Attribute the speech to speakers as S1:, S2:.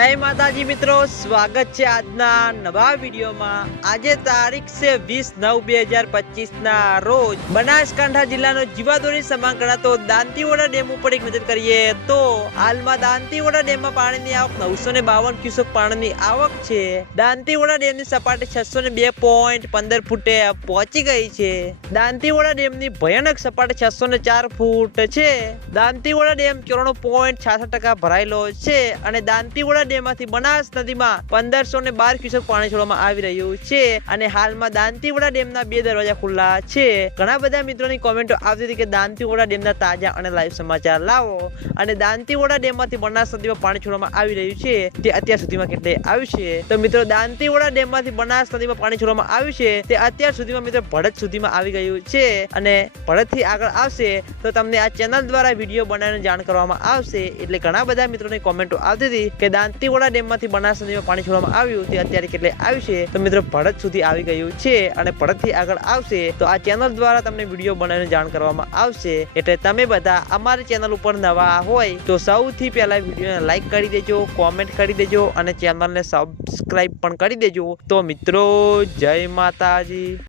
S1: જય માતાજી મિત્રો, સ્વાગત છે આજના નવા વિડીયોમાં. આજે તારીખ છે વીસ નવ બે હજાર પચીસ ના રોજ બનાસકાંઠા જિલ્લાનો જીવાદોરી સમાન ગણાતો દાંતીવાડા ડેમ ઉપર એક નજર કરીએ તો હાલમાં દાંતીવાડા ડેમમાં પાણીની આવક નવસો ને બાવન ક્યુસેક પાણીની આવક છે. દાંતીવાડા ડેમની સપાટી છસો ને બે પોઈન્ટ પંદર ફૂટે પહોંચી ગઈ છે. દાંતીવાડા ડેમની ભયાનક સપાટી છસો ને ચાર ફૂટ છે. દાંતીવાડા ડેમ ચોરાણું પોઈન્ટ છાસઠ ટકા ભરાયેલો છે અને દાંતીવાડા ડેમમાંથી બનાસ નદીમાં પંદરસો ને બાર ક્યુસેક પાણી છોડવામાં આવી રહ્યું છે અને હાલમાં દાંતીવાડા ડેમના બે દરવાજા ખુલ્લા છે. ઘણા બધા મિત્રોની કોમેન્ટો આવતી હતી કે દાંતીવાડા ડેમના તાજા અને લાઈવ સમાચાર લાવો અને દાંતીવાડા ડેમમાંથી બનાસ નદીમાં પાણી છોડવામાં આવી રહ્યું છે તે અત્યાર સુધીમાં કેટલે આવ્યું છે? તો મિત્રો, દાંતીવાડા ડેમમાંથી બનાસ નદીમાં પાણી છોડવામાં આવ્યું છે તે અત્યાર સુધીમાં મિત્રો ભડત સુધીમાં આવી ગયું છે અને ભડતથી આગળ આવશે તો તમને આ ચેનલ દ્વારા વીડિયો બનાવીને જાણ કરવામાં આવશે. એટલે ઘણા બધા મિત્રોની કોમેન્ટો આવતી હતી કે દાંતીવાડા ડેમમાંથી બનાસ નદીમાં પાણી છોડવામાં આવ્યું તે અત્યારે કેટલે આવ્યું છે તો મિત્રો ભરત સુધી આવી ગયું છે અને ભરતથી આગળ આવશે તો આ ચેનલ દ્વારા તમને વીડિયો બનાવીને જાણ કરવામાં આવશે. એટલે તમે બધા અમારી ચેનલ ઉપર નવા હોય તો સૌથી પહેલા વિડીયોને લાઈક કરી દેજો કોમેન્ટ કરી દેજો અને ચેનલને સબસ્ક્રાઈબ પણ કરી દેજો. તો મિત્રો, જય માતાજી.